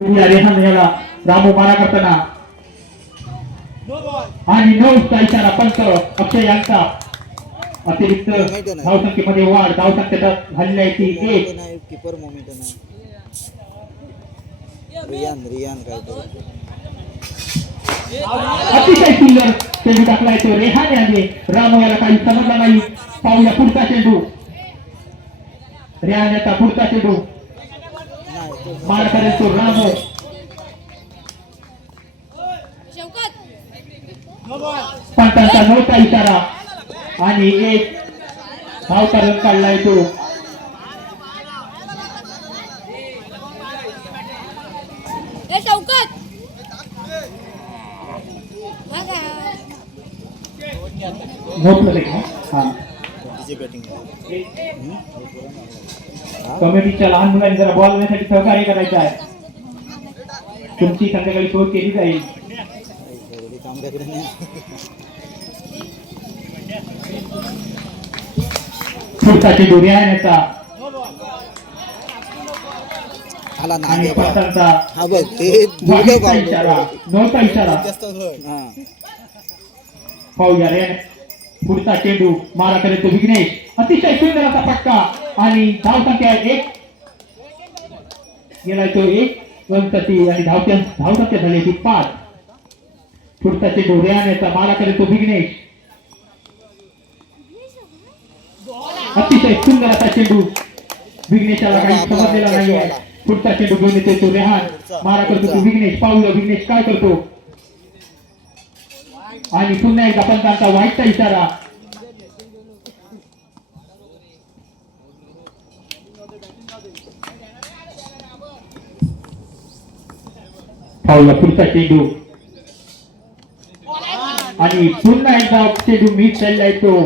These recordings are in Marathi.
याला रामू मारा करताना आणि 9चा इशारा पंच अक्षय यांचा अतिरिक्त धावसंख्येमध्ये वाढ. धावसंख्या झालेली आहे ती 1. कीपर मोमेंट नाही. रियान काय अतिशय सुंदर चेंडू टाकलाय तो रेहाने आले. रामू याला काही समजला नाही. पाहूया पुढचा चेंडू. रेहानेचा पुढचा चेंडू मार करेल तो रामू. पंचांचा 9चा इशारा आणि 1 धावता रन काढलाय तो. कमिटीच्या लहान मुलांनी जरा बॉल घेण्यासाठी सहकार्य करायचं आहे. तुमची संध्याकाळी सोय केली जाईल. पुढचा चेंडू रियानेचा आणि पंचांचा 9चा इशारा. पाहूया रे पुढचा चेंडू मारा करेल तो विघ्नेश. अतिशय सुंदर असा फटका आणि धावसंख्या 1 गेलाय तो 1 रनसाठी आणि धावसंख्या झाली ती 5. पुढचा चेंडू रेहानेचा मारा करेल तो विघ्नेश. अतिशय सुंदर असा चेंडू विघ्नेशाला काही समजलेला नाहीये. पुढचा चेंडू घेऊन येतो तो रेहान. मारा करतो तो विघ्नेश. पाहूया विघ्नेश काय करतो. आणि पुन्हा एकदा पंचांचा वाईटचा इशारा. पाहूया पुढचा चेंडू आणि पुन्हा एकदा चेंडू मिस झालेला तो.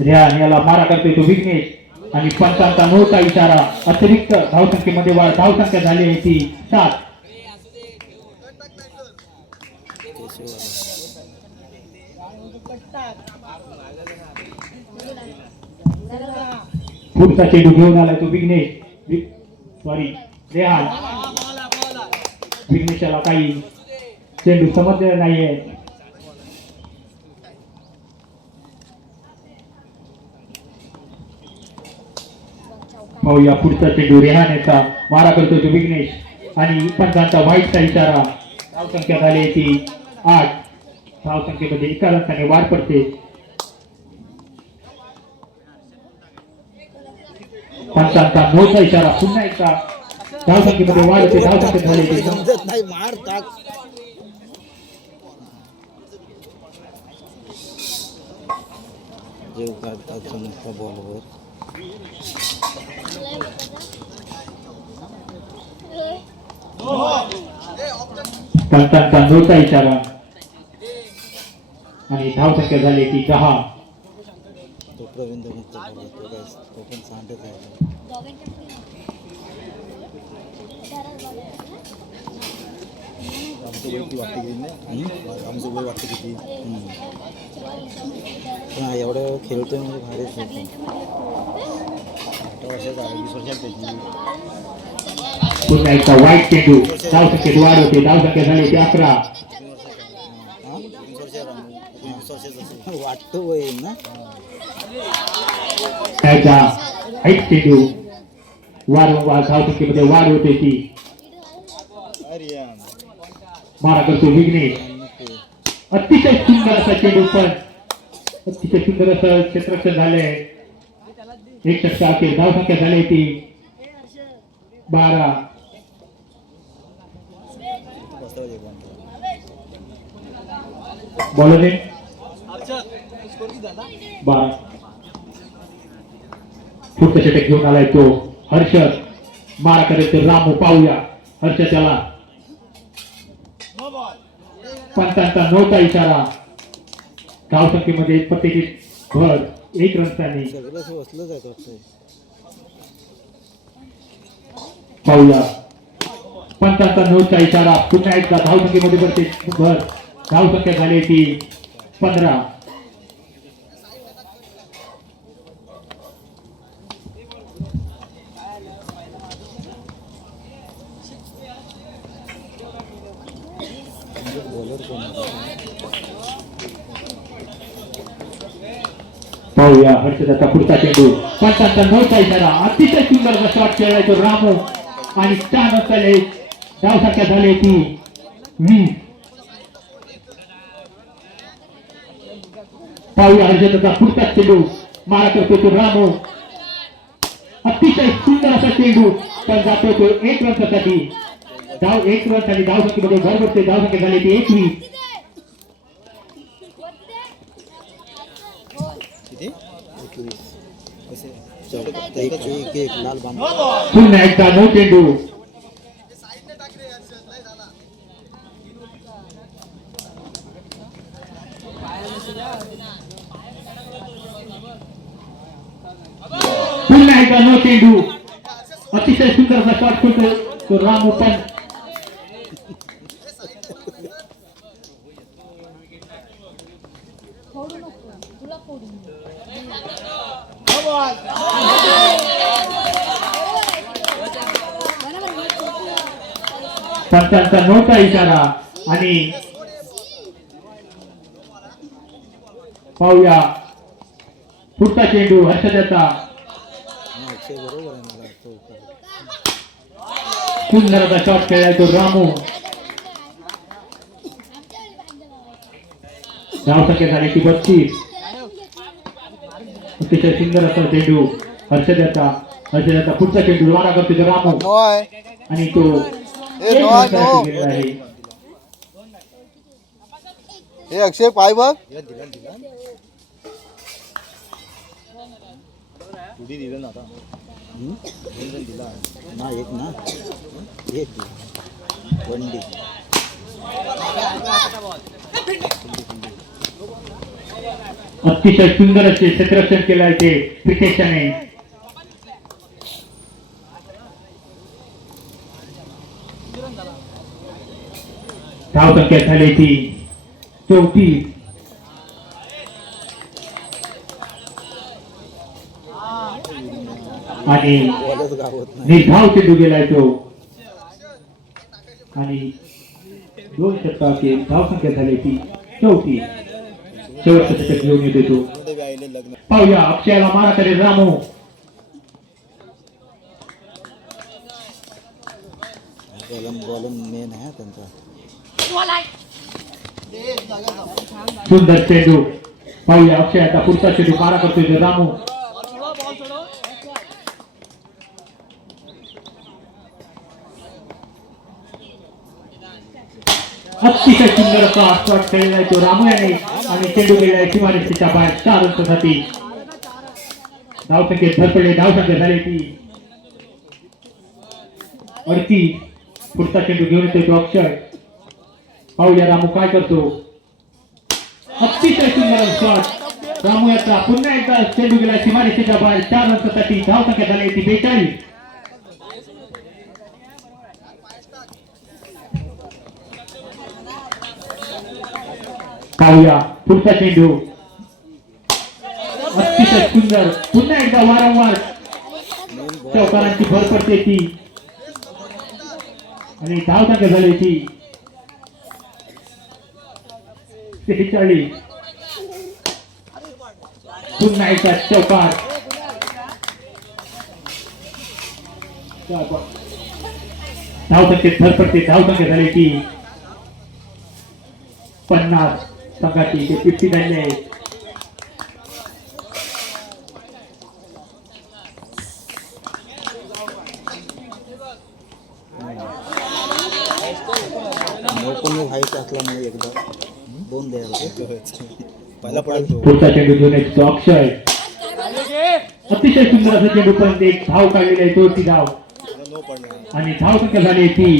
रेहान याला मारा करतोय तो विघ्नेश आणि पंचांचा 9चा इशारा. अतिरिक्त धावसंख्येमध्ये वाढ. धावसंख्या झाली आहे ती 7. पुढचा चेंडू घेऊन आलाय तो विघ्नेश. सॉरी रेहान. विघ्नेशाला काही चेंडू समजलेला नाहीये. पाहूया पुढचा चेंडू रेहानेचा मारा करतो तो विघ्नेश आणि पंचांचा वाईटचा इशारा. धावसंख्या झाली ती 8. धावसंख्येमध्ये एका रनाने वाढ पडते. पंचांचा 9चा इशारा. पुन्हा एकदा धावसंख्येमध्ये वाढ होते. धावसंख्या झाली ती समजत नाही. मारतात जीव काढतात समजता बॉलवर. पंचांचा 9चा इशारा आणि धावसंख्या झाली ती 10. तो प्रवीण तो पण सांगत आहे. वाटते किती एवढं खेळतोय म्हणजे भारीच होतं. 8 वर्षाचा 20 वर्षात त्याची. पुन्हा एकदा वाईट चेंडू. धावसंख्येत वाढ होते. धावसंख्या झाली ती 11. वाटतो वय ना त्याचा वाईट चेंडू. वारंवार धावसंख्येमध्ये वाढ होते ती. मारा करतो विघ्नेश. अतिशय सुंदर असा चेंडू. पण अतिशय सुंदर असं क्षेत्ररक्षण झाले. 1 षटका अखेर. धावसंख्या झाली ती 12. बॉलर 12. पुढचा षटक घेऊन आलाय तो हर्षद. मारा करेल तो रामू. पाहूया हर्षद त्याला. पंचांचा 9चा इशारा. धावसंख्येमध्ये प्रत्येकी भर 1 रनसाठी. पाहूया पंचांचा 9चा इशारा. पुन्हा एकदा धावसंख्येमध्ये प्रत्येक भर. धावसंख्या झाली ती 15. पाहूया हर्षदाचा पुढचा चेंडू पंचांचा नऊचा इशारा अतिशय सुंदर शॉट खेळलाय तो रामू आणि 4 असलेले धावसंख्या झाली ती 20. पाहूया हर्षदाचा पुढचा चेंडू मारा करतो तो रामू अतिशय सुंदर असा चेंडू पण जातो तो 1 रनसाठी धाव 1 रन झाली धावसंख्येमध्ये भर पडते धावसंख्या झाली ती 21. किती 21 कसे एक लाल बाण पुन्हा एकदा नऊ चेंडू पुन्हा एकदा नऊ चेंडू अतिशय सुंदर असा शॉट खेळतो तो रामू पण पंचांचा नऊचा इशारा आणि पाहूया पुढचा चेंडू हर्षदाचा अक्षय बरोबर आहे मला तो सुंदर असा शॉट खेळलाय तो रामू धावसंख्या झाली ती 32. अतिशय सुंदर असा चेंडू हर्षदाचा पुढचा चेंडू मारा करतो तो रामू आणि तो गेलेला आहे. हे अक्षय पाय बघ दिला तुझी दिलं ना आता दिला ना एक वनडी अतिशय सुंदर असे क्षेत्ररक्षण केलं आहे ते क्रिकेटने धावसंख्या झाली ती 34. आणि निर्धाव चेंडू गेलाय तो आणि 2 षटकाची धावसंख्या झाली ती 34. शेवटचं षटक घेऊन येतो तो. पाहूया अक्षयाला मारा करेल रामू बॉलम मेन आहे त्यांचा सुंदर चेंडू पाहूया अक्षयाचा पुढचा चेंडू मारा करतोय तो रामू अतिशय सुंदर असा शॉट खेळलाय तो रामू याने आणि चेंडू गेलाय सीमारेषेच्या बाहेर 4 रनसाठी धावसंख्येत भर पडले धावसंख्या झाली ती 38. पुढचा चेंडू घेऊन येतोय तो अक्षय पाहूया रामू काय करतो अतिशय सुंदर शॉट रामू याचा पुन्हा एकदा चेंडू गेला सीमारेषेच्या बाहेर 4 रनसाठी धावसंख्या झाली ती 42. पाहूया पुढचा चेंडू अतिशय सुंदर पुन्हा एकदा वारंवार चौकारांची भर पडते ती आणि धावसंख्या झाली ती 43. पुन्हा एकदा चौकार धावसंख्येत भर पडते धावसंख्या झाली ती 50. संघाची ते 50 झाले आहेत. पण व्हायचं असल्यामुळे एकदा 2 द्यायला पहिला पडेल पुढचा चेंडू घेऊन येतो अक्षय अतिशय सुंदर असा चेंडू पण एक धाव काढलेला आहे तो ती धाव आणि धाव संख्या झाली ती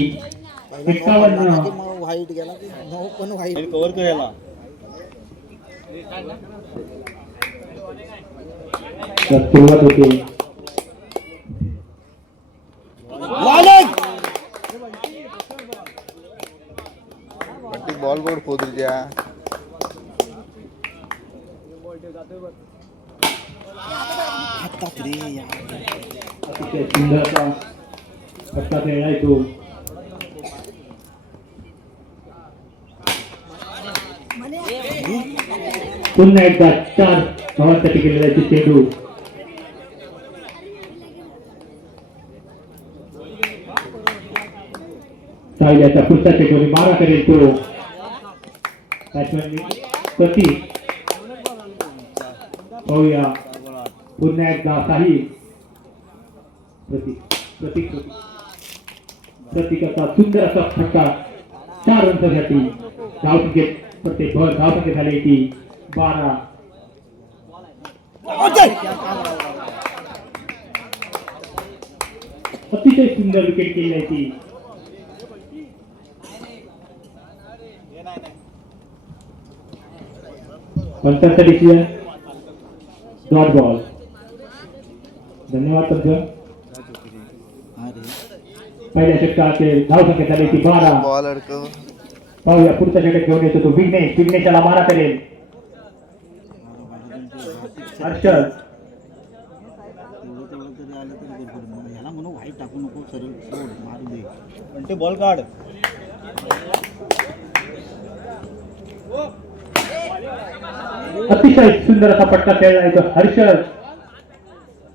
51. व्हाईट गेला की नो पण व्हाईट कव्हर करायला सुरुवात होते बॉल बोर्ड खोदू द्या अतिशय सुंदर असा फटका खेळलाय तो पुन्हा एकदा 4 धावांसाठी गेलेला चेंडू साहिल्याचा पुढचा चेंडू मारा करेल तो बॅट्समॅन प्रतीक पाहूया पुन्हा एकदा साहिल प्रतीकाचा सुंदर असा फटका 4 रनसाठी धावसंख्येत प्रत्येक भर धावसंख्या झाली ती 12 अतिशय सुंदर विकेट केली आहे ती पंचांचा डिसिजन डॉट बॉल धन्यवाद पंच पहिल्या षटकाचे धावसंख्या झाली ती 12 बॉल अडकव पाहूया पुढचा षटक घेऊन येतो तो विघ्नेशला मारा करेल हर्षद बॉल काढ अतिशय सुंदर असा पट्टा खेळला आहे तो हर्षद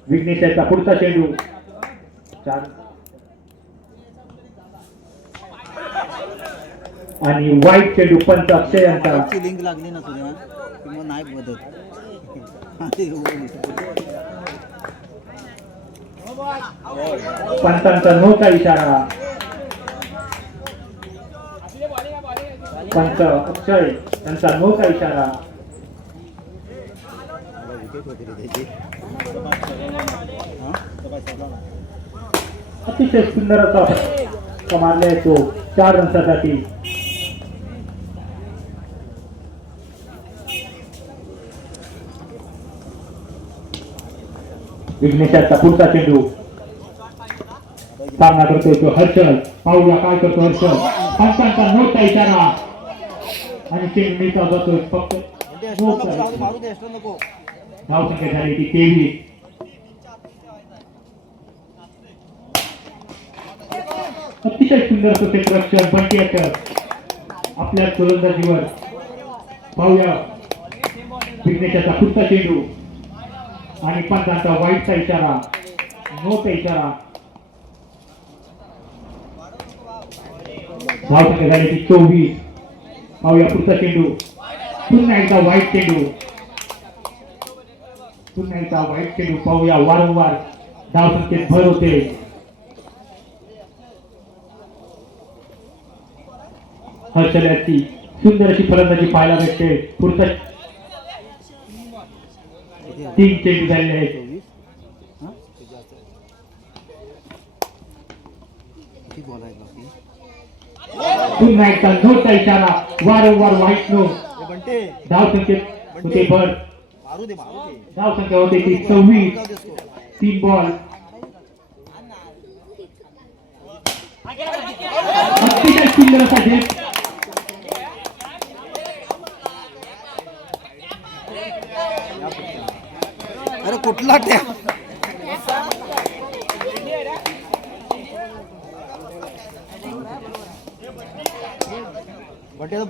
विघ्नेशचा पुढचा चेंडू आणि वाईट चेंडू पंच अक्षय यांचा लिंक लागली ना तुझ्या किंवा नाही बदल पंचांचा नोचा इशारा पंच अक्षय यांचा नोचा इशारा अतिशय सुंदर असा मारलाय तो 4 रनसाठी विघ्नेशचा पुढचा चेंडू सामना करतोय तो हर्षद पाहूया काय करतो हर्षद पंचांचा नोचा इशारा आणि चेंडू नीचा जातोय फक्त धावसंख्या झाली ती 23 अतिशय सुंदर असं क्षेत्ररक्षण बंटीकर आपल्या गोलंदाजीवर पाहूया विघ्नेशचा पुढचा चेंडू आणि पंचांचा वाईटचा इशारा नोचा इशारा धावसंख्या झाली ती 24 पाहूया पुढचा चेंडू पुन्हा एकदा वाईट चेंडू पाहूया वारंवार धावसंख्येत भर होते हर्षदची सुंदर अशी फलंदाजी पाहायला भेटते पुढचा 3 चेंडू झालेले आहेत पुन्हा एकदा नोचा इशारा वारंवार वाईट नो धावसंख्येत होते भर धावसंख्या होते ती 26 3 बॉल अतिशय सुंदर असा झेल अरे कुठला त्या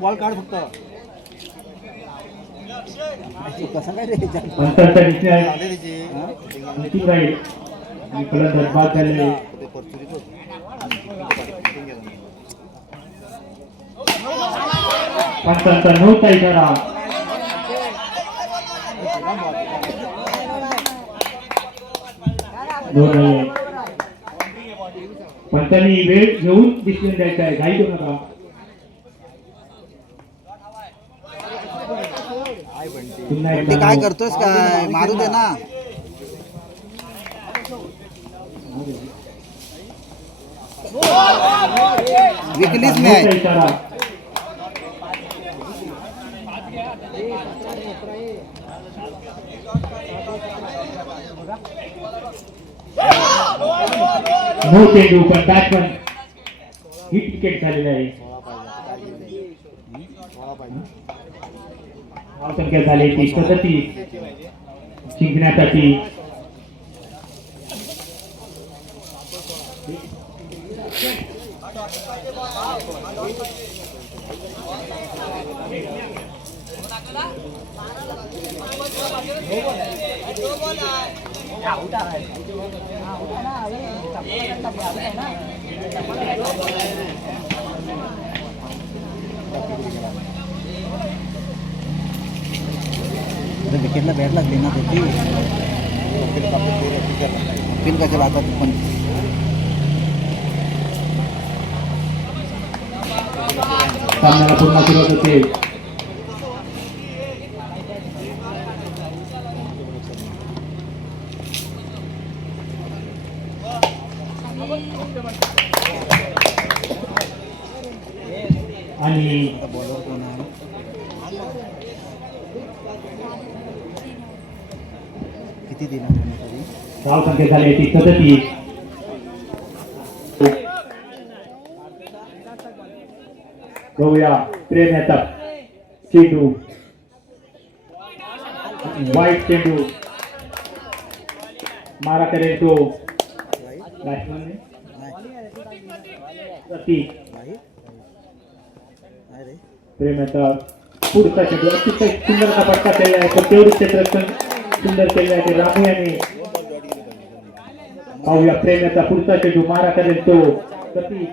बॉल काढ फक्त कसा काय रे पंचांचा डिसिजन अंतिम राहील आणि फलंदाज बाद झालेले पंचांचा नोचा इशारा पंचांनी वेळ घेऊन डिसिजन द्यायचा आहे घाई करू नका काय करतोस काय मारू दे ना विकलीच नाही इशारा नो चेंडू पण बॅट्समन हिट विकेट झालेला आहे धावसंख्या झाली ती 37 जिंकण्यासाठी विकेटला बॅट लागली ना त्याची पिन कशाला आता पण सामन्याला पुन्हा सुरुवात होते. आणि बॉलर कोण आहे किती देणार आहे तरी धाव संख्या झाली ती 37. बघूया प्रेम येतात. चेंडू वाईट चेंडू मारा करेल तो बॅट्समन प्रतीक. नाही नाही रे प्रेम येतात. पुढचा चेंडू अतिशय सुंदरचा फटका केला आहे. तो तेवढी क्षेत्ररक्षण सुंदर केले आहे ते रामू यांनी. पाहूया प्रेम याचा पुढचा चेंडू मारा करेल तो प्रतीक.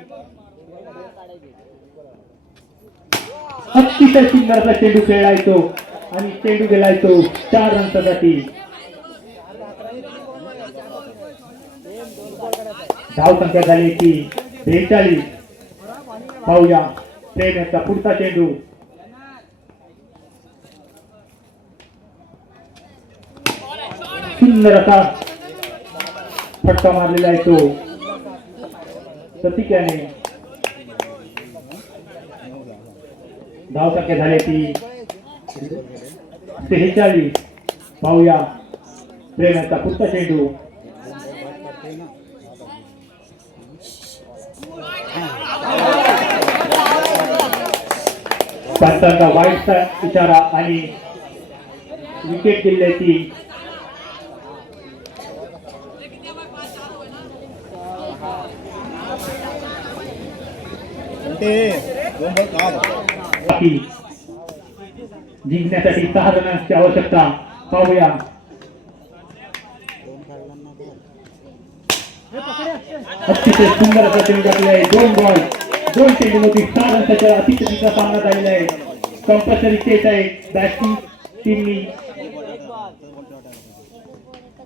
अतिशय सुंदरचा चेंडू खेळलाय तो आणि चेंडू गेलाय तो 4 रनसाठी. धाव संख्या झाली की 43. पाहूया प्रेम याचा पुढचा चेंडू सुंदर असा फटका मारलेला आहे तो प्रतीक याने. धाव संख्या झाली ती 46. पाहूया प्रेमाचा पुढचा चेंडू पंचांचा वाईटचा इशारा आणि विकेट गेल्याची. जिंकण्यासाठी 6 रनांची आवश्यकता. पाहूया अतिशय सुंदर असा चेंडू टाकले आहे. 2 बॉल 2 चेंडूमध्ये 6 रनचा अतिशयचा सामना झालेला आहे. कंपल्सरी चेस आहे बॅटिंग टीमनी.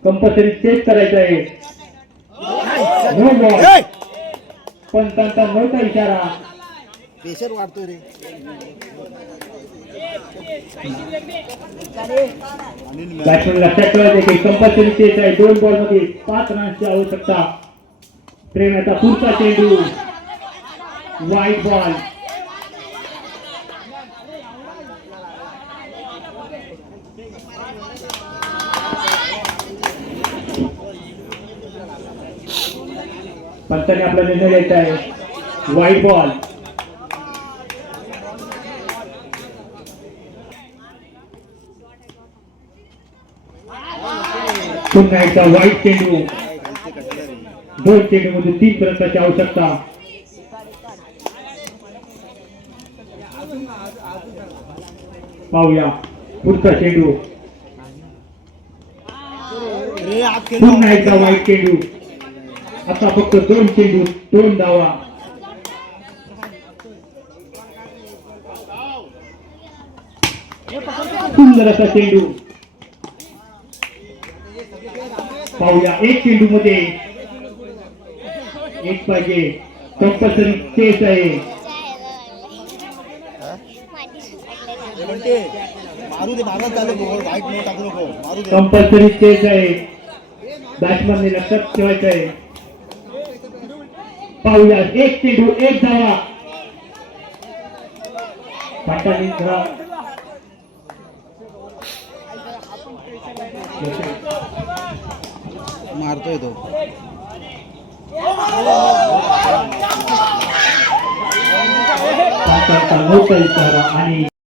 कंपल्सरी चेस करायचं आहे. नो बॉल पण त्यांचा नव्हता इशारा. प्रेशर वाढतोय रे बॅट्समन लक्षात ठेवायचे की कंपल्सरी चेस आहे. 2 बॉल मध्ये 5 रनची आवश्यकता. प्रेमाचा पुढचा चेंडू वाईट बॉल. पंचाने आपला निर्णय घ्यायचा आहे. वाईट बॉल. पुन्हा एकदा वाईट चेंडू. 2 चेंडू मध्ये 3 रनची आवश्यकता. पाहूया पुढचा चेंडू. पुन्हा एकदा वाईट चेंडू. आता फक्त 2 चेंडू 2 धावा. सुंदर असा चेंडू. पाहूया 1 चेंडू मध्ये 1 पाहिजे. कंपल्सरी चेस आहे. मारू दे मारत चालू बॉल वाईट नो टाकू नको मारू दे. कंपल्सरी चेस आहे. बॅट्समनने लक्षात ठेवायचं आहे. पाहूया 1 चेंडू 1 धावा. मारतोय तो नव्हता इशारा आणि